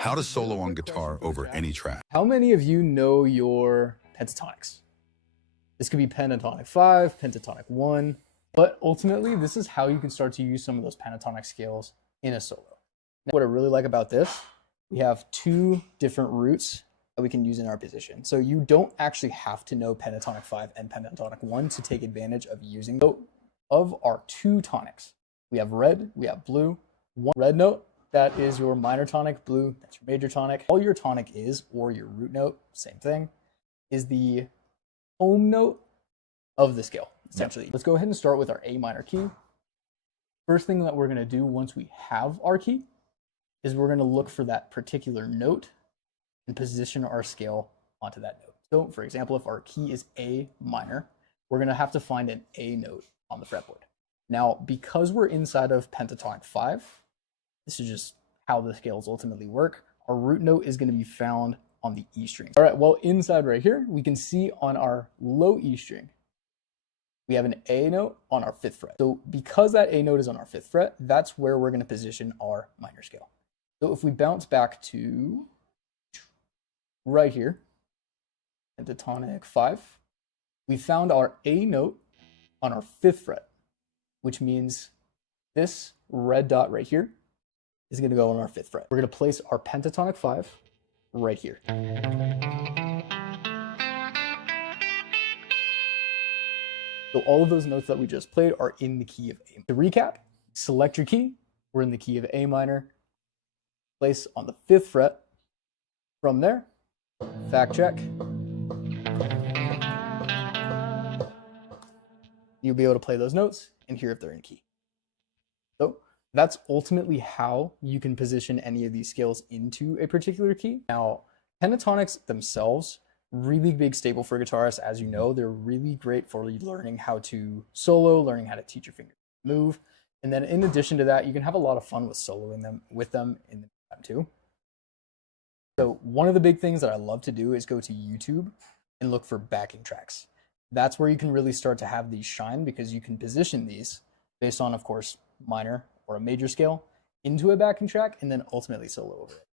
How to solo on guitar over any track. How many of you know your pentatonics? This could be pentatonic 5, pentatonic 1, but ultimately this is how you can start to use some of those pentatonic scales in a solo. Now, what I really like about this, we have 2 different roots that we can use in our position. So you don't actually have to know pentatonic 5 and pentatonic 1 to take advantage of using those. Of our 2 tonics, we have red, we have blue. One red note, that is your minor tonic. Blue, that's your major tonic. All your tonic is, or your root note, same thing, is the home note of the scale, essentially. Yep. Let's go ahead and start with our A minor key. First thing that we're going to do once we have our key is we're going to look for that particular note and position our scale onto that note. So, for example, if our key is A minor, we're going to have to find an A note on the fretboard. Now, because we're inside of pentatonic 5, this is just how the scales ultimately work. Our root note is going to be found on the E string. All right, well, inside right here, we can see on our low E string, we have an A note on our 5th fret. So because that A note is on our 5th fret, that's where we're going to position our minor scale. So if we bounce back to right here, pentatonic 5, we found our A note on our 5th fret, which means this red dot right here is going to go on our 5th fret. We're going to place our pentatonic 5 right here. So all of those notes that we just played are in the key of A. To recap, select your key. We're in the key of A minor. Place on the 5th fret. From there, fact check. You'll be able to play those notes and hear if they're in key. So that's ultimately how you can position any of these scales into a particular key. Now, pentatonics themselves, really big staple for guitarists. As you know, they're really great for learning how to solo, learning how to teach your fingers to move. And then in addition to that, you can have a lot of fun with soloing them with them in the time too. So one of the big things that I love to do is go to YouTube and look for backing tracks. That's where you can really start to have these shine, because you can position these based on, of course, minor or a major scale into a backing track and then ultimately solo over it.